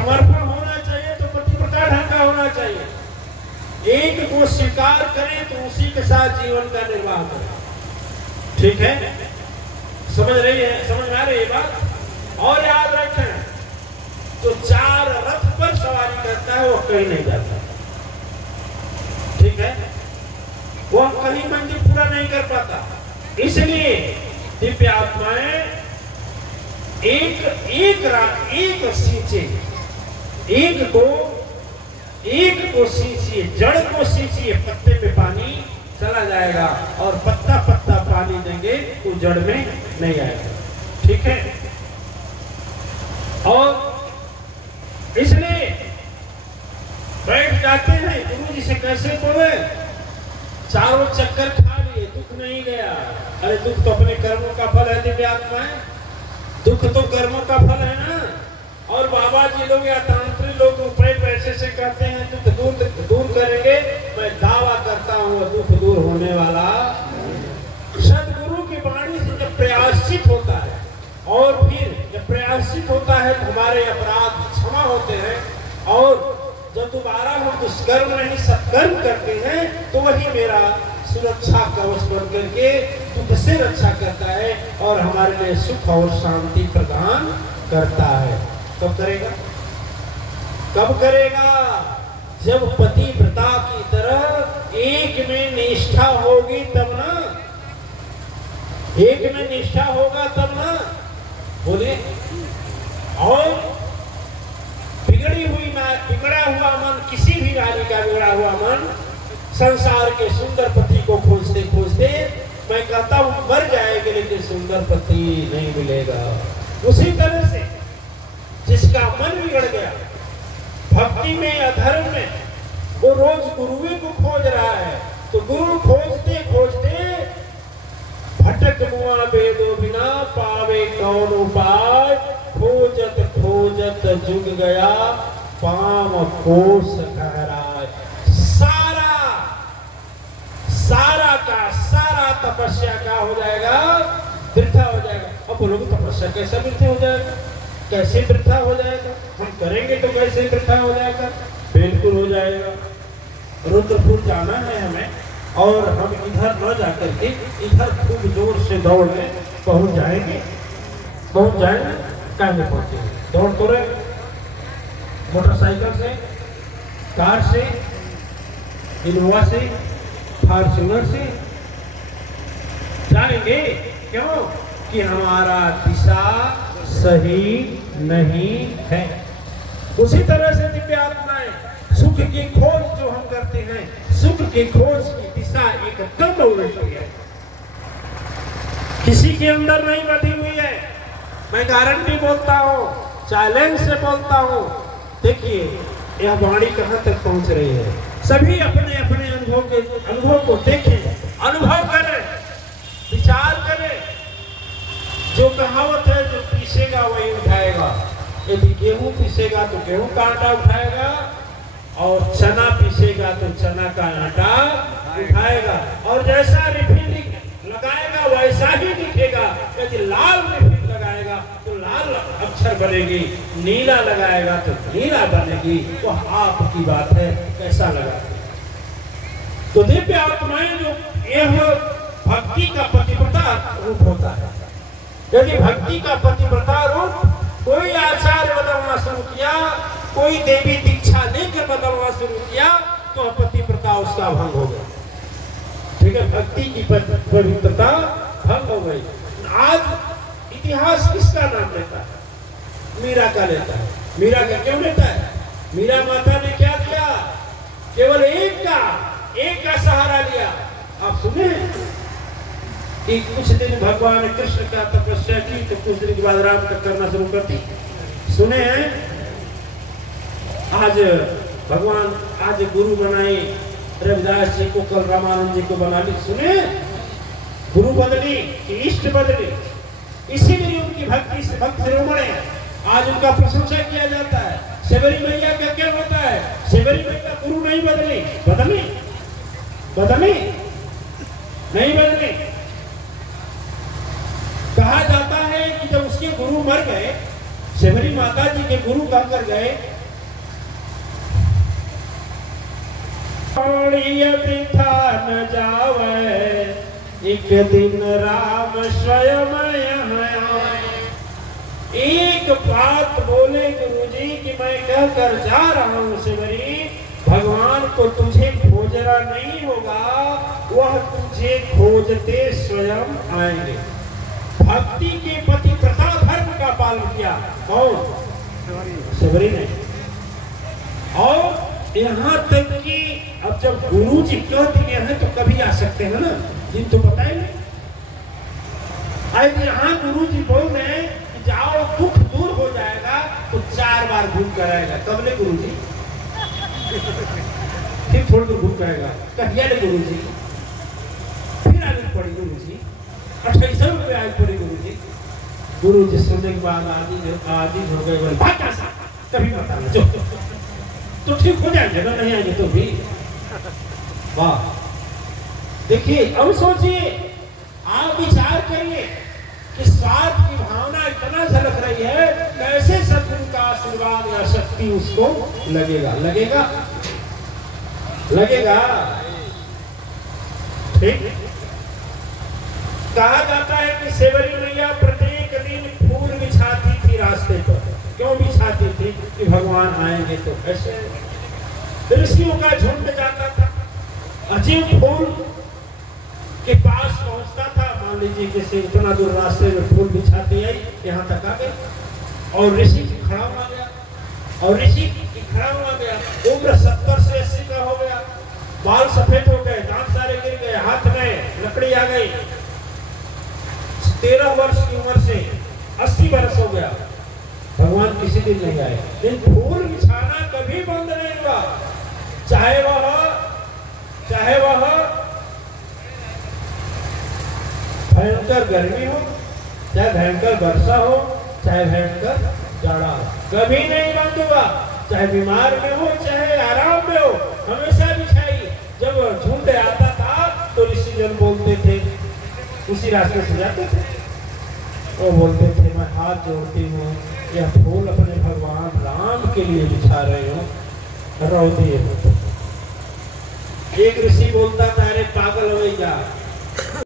समर्पण होना चाहिए तो पतिव्रता ढंग का होना चाहिए। एक को स्वीकार करें तो उसी के साथ जीवन का निर्वाह करें। ठीक है, समझ में आ रही है बात। और याद रखें, जो 4 रथ पर सवारी करता है वो कहीं नहीं जाता। ठीक है, वो कहीं मंजिल पूरा नहीं कर पाता। इसलिए दिव्य आत्माएं एक सींचे, एक को सींचिए, जड़ को सींचिए, पत्ते में पानी चला जाएगा और पत्ता पत्ता पानी देंगे तो जड़ में नहीं आएगा। ठीक है, और इसलिए बैठ जाते हैं गुरु जी से कैसे बोले, चारों चक्कर खा लिए, दुख नहीं गया। अरे दुख तो अपने कर्मों का फल है दिव्य आत्माएं, दुख तो कर्मों का फल है ना। और बाबा जी लोग या तांत्रिक लोग ऊपर पैसे से कहते हैं दुख दूर करेंगे, मैं दावा करता हूँ दुख दूर होने वाला। सदगुरु की वाणी से जब प्रयासित होता है और फिर जब प्रयासित होता है तो हमारे अपराध क्षमा होते हैं, और जब दोबारा हम दुष्कर्म नहीं सत्कर्म करते हैं तो वही मेरा सुरक्षा कवच बन करके दुख से रक्षा करता है और हमारे लिए सुख और शांति प्रदान करता है। कब करेगा? कब करेगा? जब पतिव्रता की तरह एक में निष्ठा होगी तब ना, एक में निष्ठा होगा तब ना। बोले, और बिगड़ा हुआ मन, किसी भी नारी का बिगड़ा हुआ मन संसार के सुंदर पति को खोजते खोजते मैं कहता हूं मर जाएगा, लेकिन सुंदर पति नहीं मिलेगा। उसी तरह से जिसका मन बिगड़ गया भक्ति में या धर्म में, वो रोज गुरुए को खोज रहा है, तो गुरु खोजते खोजते भटक मुआ वेदो बिना पावे कौन उपाय, खोजत खोजत जुग गया पाम कोस कहराय। सारा का सारा तपस्या का हो जाएगा, वृथा हो जाएगा। अब बोलोगे तपस्या कैसे वृथा हो जाएगा? कैसे वृथा हो जाएगा? हम करेंगे तो कैसे वृथा हो जाएगा? बिल्कुल हो जाएगा। रुद्रपुर जाना है हमें, और हम इधर न जाकर के इधर खूब जोर से दौड़ में पहुंच जाएंगे। कहाँ में पहुंचेंगे? दौड़ तो रहे, मोटरसाइकिल से, कार से, इनोवा से, फॉर्च्यूनर से जाएंगे। क्यों? कि हमारा दिशा सही नहीं है। उसी तरह से दिव्य आत्माएं सुख की खोज जो हम करते हैं, सुख की खोज की दिशा एकदम उल्टी है, किसी के अंदर नहीं बधी हुई है। मैं गारंटी बोलता हूँ, चैलेंज से बोलता हूँ। देखिए यह वाणी कहाँ तक पहुँच रही है। सभी अपने अपने अनुभव को देखें, अनुभव करें, विचार करें। जो कहावत है, जो पीसेगा वही उठाएगा। यदि गेहूं पीसेगा तो गेहूं का आटा उठाएगा, और चना पीसेगा तो चना का आटा उठाएगा। और जैसा रिफिल लगाएगा वैसा ही दिखेगा। यदि लाल रिफिल लगाएगा तो लाल अक्षर बनेगी, नीला लगाएगा तो नीला बनेगी। तो आपकी बात है कैसा लगा। तो दिव्य आत्माएं जो यह भक्ति का पतिव्रता रूप होता है। यदि भक्ति का पतिव्रता रूप कोई आचार्य बदलना शुरू किया, कोई देवी दीक्षा लेकर बदलना शुरू किया, तो पतिव्रता उसका भंग हो गया। ठीक है, भक्ति की पवित्रता भंग हो गई। आज इतिहास किसका नाम लेता है? मीरा का लेता है। मीरा का क्यों लेता है? मीरा माता ने क्या किया? केवल एक का सहारा लिया। आप सुने कि कुछ दिन भगवान कृष्ण का तपस्या की, तो कुछ दिन के बाद राम का करना शुरू कर दी। सुने हैं? आज भगवान आज गुरु बनाए रविदास जी को, कल रामानंद जी को बना ली। सुने? गुरु बदली कि इष्ट बदली। इसीलिए उनकी भक्ति से भक्त शिरोमणि आज उनका प्रशंसा किया जाता है। शबरी मैया का क्या होता है? शबरी मैया गुरु नहीं बदली, बदली नहीं बदली। कहा जाता है कि जब उसके गुरु मर गए, शबरी माता जी के गुरु कहकर गए, वृथा न जावे, एक दिन राम स्वयं यहाँ आए। एक बात बोले गुरुजी कि मैं कहकर जा रहा हूँ शबरी, भगवान को तुझे खोजना नहीं होगा, वह तुझे खोजते स्वयं आएंगे। भक्ति के पति प्रथा धर्म का पालन किया कौन? शबरी ने। और यहाँ तक कि अब जब गुरु जी कह दिए हैं तो कभी आ सकते हैं ना, जिन तो पता ही नहीं। अब यहाँ गुरु जी बोल रहे हैं कि जाओ दुख दूर हो जाएगा, तो 4 बार घूम कर आएगा। कब ले गुरु जी? फिर थोड़ी देर घूम करेगा, कहिया ले गुरु जी, फिर आगे पड़ी गुरु जी, 2800 रुपये आगे पड़ी गुरु जी। गुरु जी सुनने के बाद आदि हो गए, कभी मत आना, जो तो ठीक हो जाएंगे ना, नहीं आएंगे तो भी। वाह, देखिए अब सोचिए, आप विचार करिए कि स्वार्थ की भावना इतना झलक रही है, कैसे सदगुरु का आशीर्वाद या शक्ति उसको लगेगा? लगेगा लगेगा ठीक। कहा जाता है कि शबरी मैया प्रत्येक दिन फूल बिछाती थी रास्ते पर। क्यों बिछाती थी? कि भगवान आएंगे तो ऐसे। ऋषियों का झुंड जाता था, अजीब फूल के पास पहुंचता था। मान लीजिए किसी इतना दूर रास्ते में फूल बिछाती आई, यहाँ तक आ गए और ऋषि खड़ा हुआ गया, और ऋषि खड़ा हुआ गया। उम्र 70 से 80 का हो गया, बाल सफेद हो गए, दांत सारे गिर गए, हाथ में लकड़ी आ गई। 13 वर्ष की उम्र से 80 वर्ष हो गया, भगवान किसी दिन नहीं आए। लेकिन फूल बिछाना कभी बंद नहीं हुआ, चाहे वह भयंकर गर्मी हो, चाहे भयंकर वर्षा हो, चाहे भयंकर जाड़ा हो, कभी नहीं बंद हुआ। चाहे बीमार में हो, चाहे आराम में हो, हमेशा बिछाई। जब झुंड आता था तो ऋषि जन बोलते थे, उसी रास्ते से जाते थे, वो बोलते थे मैं हाथ जोड़ती हूँ, यह फूल अपने भगवान राम के लिए बिछा रहे हो, रोती है। एक ऋषि बोलता था, अरे पागल हो जा।